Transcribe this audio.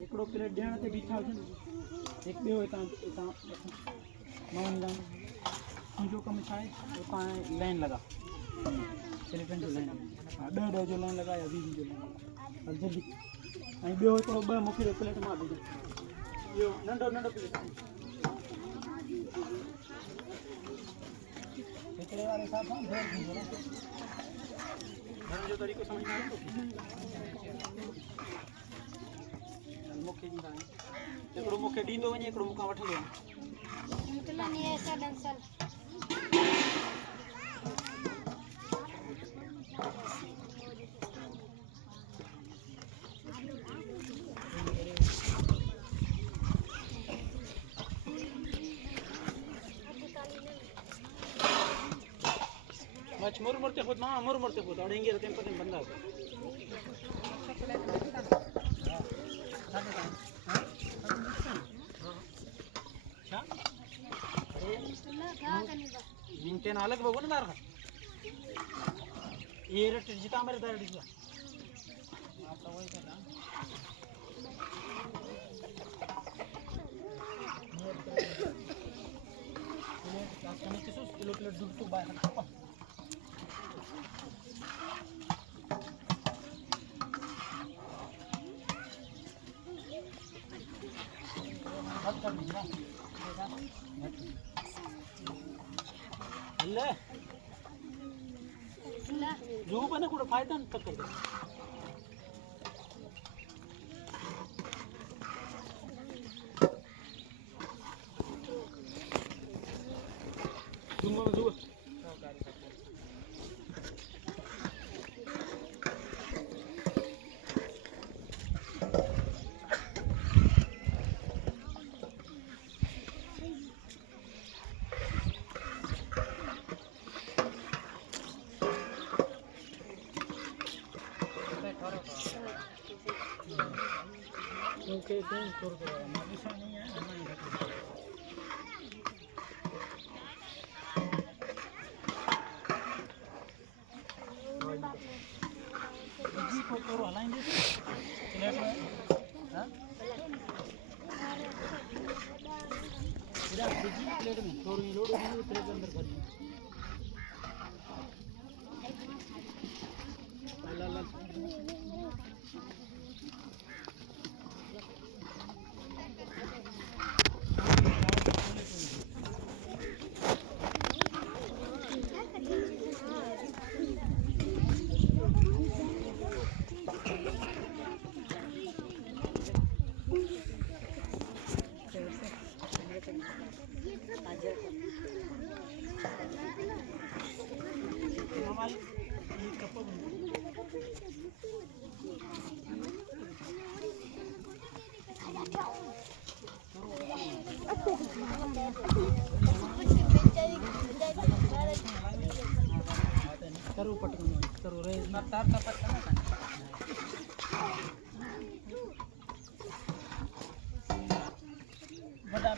एकड़ो plate ॾियण ते बीठा हुजनि हिकु ॿियो हितां माण्हुनि लाइ मुंहिंजो कमु छा आहे उतां लाइन लॻा प्लेटनि जो लाइन हा 10 जो लाइन लॻा या 20 जो लाइन लॻा जल्दी ऐं ॿियो हिकिड़ो ॿ मूंखे प्लेट मां ॾिजो इहो नंढो नंढो प्लेट हिकिड़े वारे हिसाब सां देरि थींदो न घरनि जो तरीक़ो सम्झ में ईंदो मूंखे ॾींदा आहिनि हिकिड़ो मूंखे ॾींदो वञे हिकिड़ो मूंखां वठंदो वञे मुरमुरते खुद मां मुरमुरते खुद अड़ेंगे तो टेम्पो में बंदा होगा निंतेन अलग बघू ना दार ये रट जिता मेरे दार दिसला आता वही का ना क्लास में किसो किलो दूध तो बाय कर दीजिए ले जो बने कुछ फायदा नहीं तक कर दे तुम जो ओके सेम कर दो हमारी सा नहीं है हमारी जी को करो हलाएंगे प्लेट में हां इधर जी प्लेट में थोड़ी लोड होगी प्लेट अंदर कर ली ला ला हमारी ये कप करो पटकन करो रे तार का पटकन बड़ा